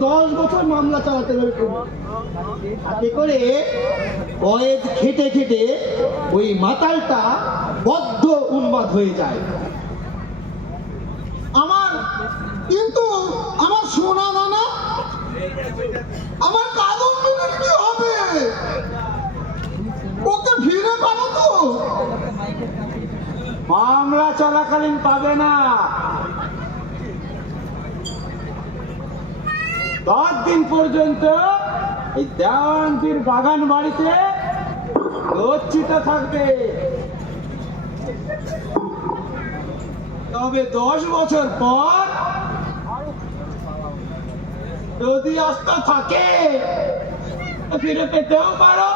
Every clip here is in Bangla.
দশ বছর মামলা চালাতে প্রভু তাতে করে কয়েদ খেটে খেটে ওই মাতালটা বদ্ধ উন্মাদ হয়ে যায়। আমার কিন্তু আমার সোনা নানা আমার কাদম্বিনীর কি হবে? ওকে ফিরে পাবো তো? মামলা চলাকালীন পাবে না। দশ দিন পর্যন্ত এই দেওয়ানজির বাগান বাড়িতে লজ্জিত থাকবে। তবে দশ বছর পর যদি আস্থা থাকে, তো ফিরে পেতেও পারো।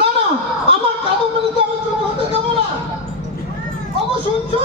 না না, আমার কাদম্বিনীকে আমি চুরি হতে দেবো না। ওগো শুনছো?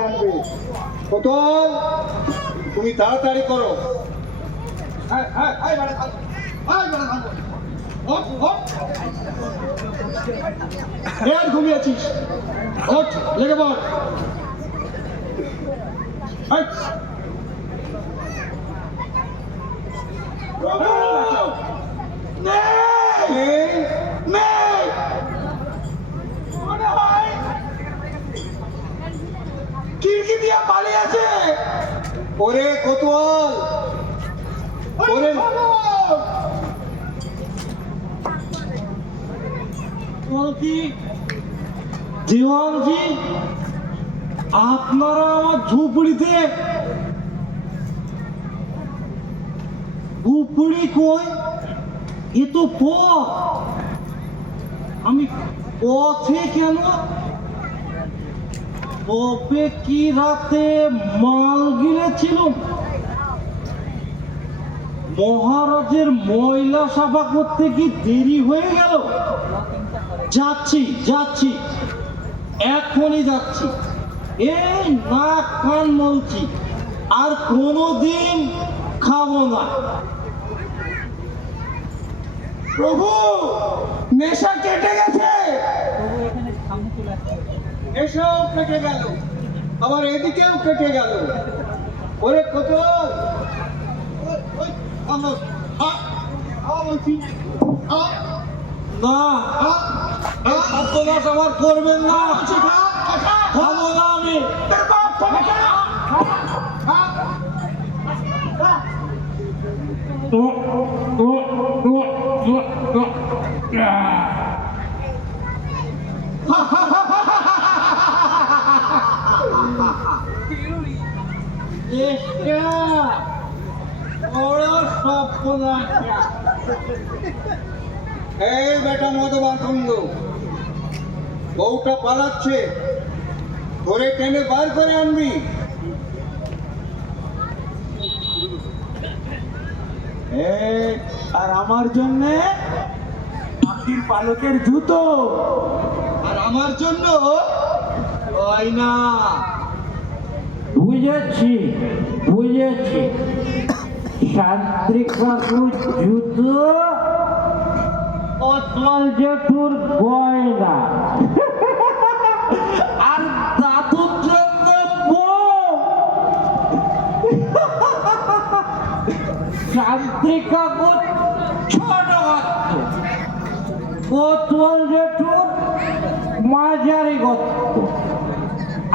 আনবে কোতল তুমি তাড়াতাড়ি করো। হ্যাঁ হ্যাঁ হ্যাঁ থাকো। হ্যাঁ আর ঘুমিয়েছিস লেগে পড় এই। নেই এই, নেই মনে হয় খিড়কি দিয়ে পালিয়েছে ওরে কোতোয়াল। ওরে বলছি জীবনজি আপনারা আমার ঝুপড়িতে? ঝুপড়ি কই? এ তো পথ। আমি পথে কেন তবে কি রাতে মাল গিলেছিলাম? মহারাজের ময়লা সাফা করতে কি দেরি হয়ে গেল? যাচ্ছি যাচ্ছি। এখনই যাচ্ছি। এই নাক কান মলছি আর কোনোদিন খাব না। প্রভু, নেশা কেটে গেছে। এসব কেটে গেল আবার এদিকেও কেটে গেল ওরে আ না আমার করবেন না খাব না আমি বউটা পালাচ্ছে টেনে বার করে আনবি। আর আমার জন্য পালকের জুতো। আর আমার জন্য গয়না। বুঝেছি বুঝেছি। জেঠুর গয়না। আর দাদুর জন্য কোতল জেঠুর মাঝারি গর্ত।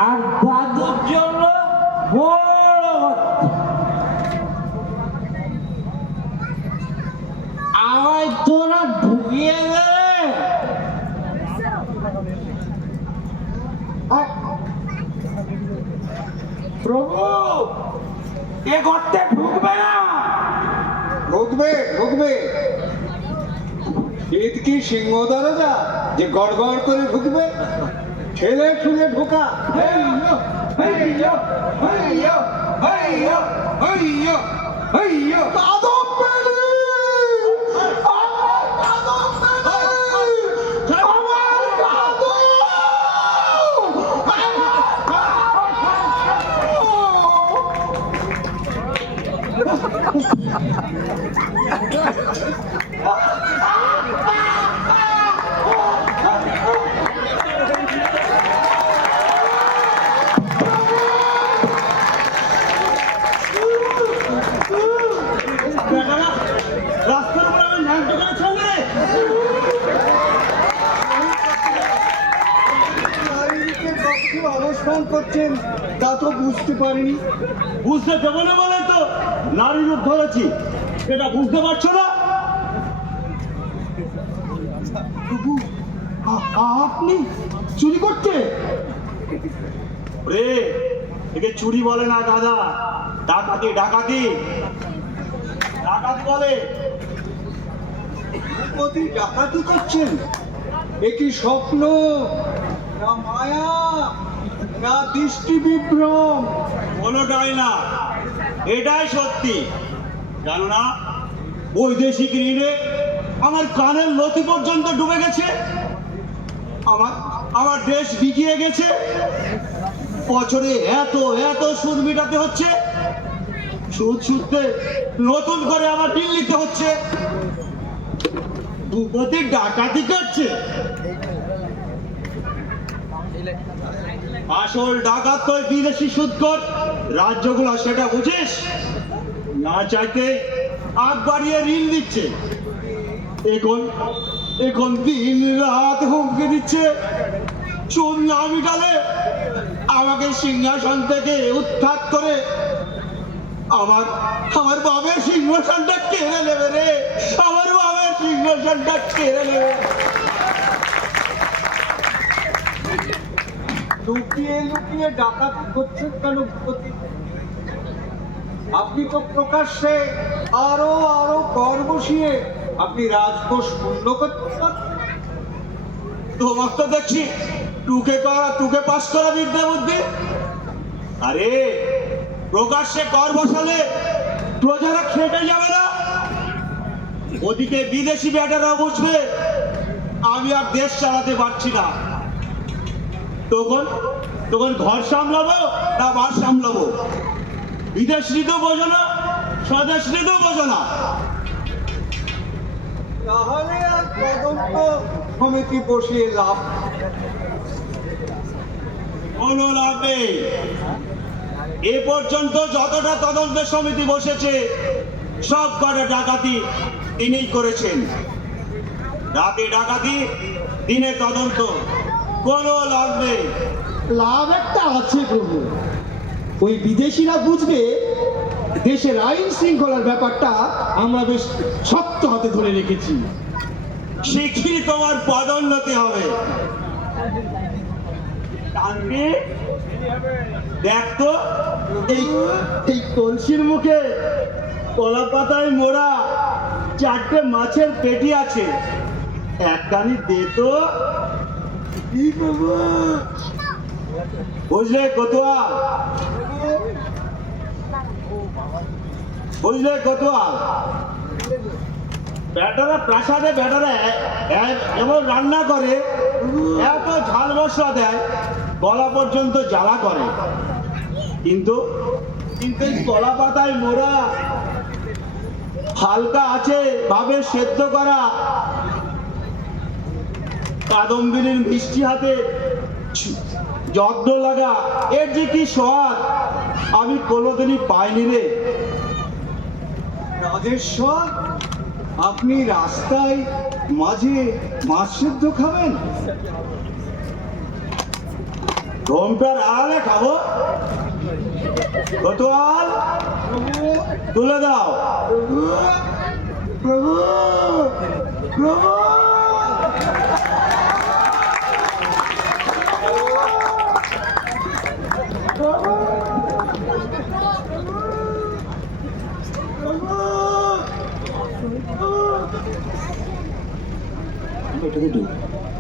আর দাদুর জন্য আমায় তোরা ঢুকিয়ে দেবে প্রভু এ গর্তে ঢুকবে না ঢুকবে। ঢুকবে ঈদ কি সিংহ দরজা যে গড় করে ঢুকবে? ঠেলে ঠুলে ঢোকা। 哎呀，哎呀，哎呀，哎呀，哎呀，打到。তা বুঝতে পারিনি। বুঝতে দেবো না বলে তো? নারী রূপ ধরেছি। এটা বুঝতে পারছ না? আপনি চুরি করতে? একে চুরি বলে না দাদা। ডাকাতি ডাকাতি। ডাকাতি বলে। প্রতি ডাকাতি করছেন? এ স্বপ্ন? না মায়া? না, দৃষ্টি বিভ্রম। কোনোটাই না এটাই সত্যি। জানো না, বৈদেশিক ঋণে আমার কানের লতি পর্যন্ত ডুবে গেছে, আমার আমার দেশ বিকিয়ে গেছে। বছরে এত এত সুদ মেটাতে হচ্ছে, সুদ সুদতে নতুন করে আমার বিল নিতে হচ্ছে। দুপতি ডাকাতি করছে। আসল ডাকাত তো বিদেশি সুদকর রাজ্যগুলো সেটা বুঝিস? না চাইতে আগ বাড়িয়ে ঋণ দিচ্ছে। এখন এখন দিন রাত হুমকি দিচ্ছে। চুন না মিটালে আমাকে সিংহাসন থেকে উত্থাত করে। আমার আমার বাবার সিংহাসনটা কেড়ে নেবে রে। আমার বাবার সিংহাসনটা কেড়ে নেবে। লুকিয়ে লুকিয়ে ডাকাতি করছেন কেন? আপনি তো প্রকাশ্যে আরও আরও কর বসিয়ে আপনি রাজকোষ পূর্ণ করতে। তোমার তো দেখছি টুকে করা টুকে পাস করা বিদ্যা বুদ্ধি আরে, প্রকাশ্যে কর বসালে প্রজারা খেটে যাবে না ওদিকে বিদেশি ব্যাটারা বুঝবে আমি আর দেশ চালাতে পারছি না তখন তখন ঘর সামলাবো না বার সামলাবো? বিদেশ নিতেও বোঝো না স্বদেশ নিতেও বোঝো না। তাহলে আর তদন্ত সমিতি বসিয়ে লাভ? কোনো লাভ নেই। এ পর্যন্ত যতটা তদন্ত সমিতি বসেছে সব কটা ডাকাতি তিনিই করেছেন। রাতে ডাকাতি দিনে তদন্ত। কোনো লাভ নেই। লাভ একটা আছে প্রভু। ওই বিদেশিরা বুঝবে দেশের আইন শৃঙ্খলার ব্যাপারটা আমরা বেশ শক্ত হাতে ধরে রেখেছি। শিখি তোমার পদোন্নতি হবে? দেখ তো। এই কলসির মুখে কলা পাতায় মোড়া চারটে মাছের পেটি আছে। একখানি দে তো। বুঝলে, কতুয়া? বুঝলে, কতুয়া? ব্যাটারা প্রাসাদে ব্যাটারা এমন রান্না করে, এত ঝাল মশলা দেয়, গলা পর্যন্ত জ্বালা করে। কিন্তু কিন্তু কলা পাতায় মোড়া হালকা আছে, ভাবে সেদ্ধ করা কাদম্বিনীর মিষ্টি হাতে যত্ন লাগা। এর যে কি স্বাদ আমি কোনোদিনই পাইনি রে। রাজেশ্বর, আপনি রাস্তায় মাঝে মাছ সেদ্ধ খাবেন? ঘোমটার আড়ালে খাব। কতোয়াল, তুলে দাও। প্রভু প্রভু।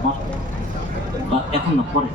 মার। বা এখন না পরে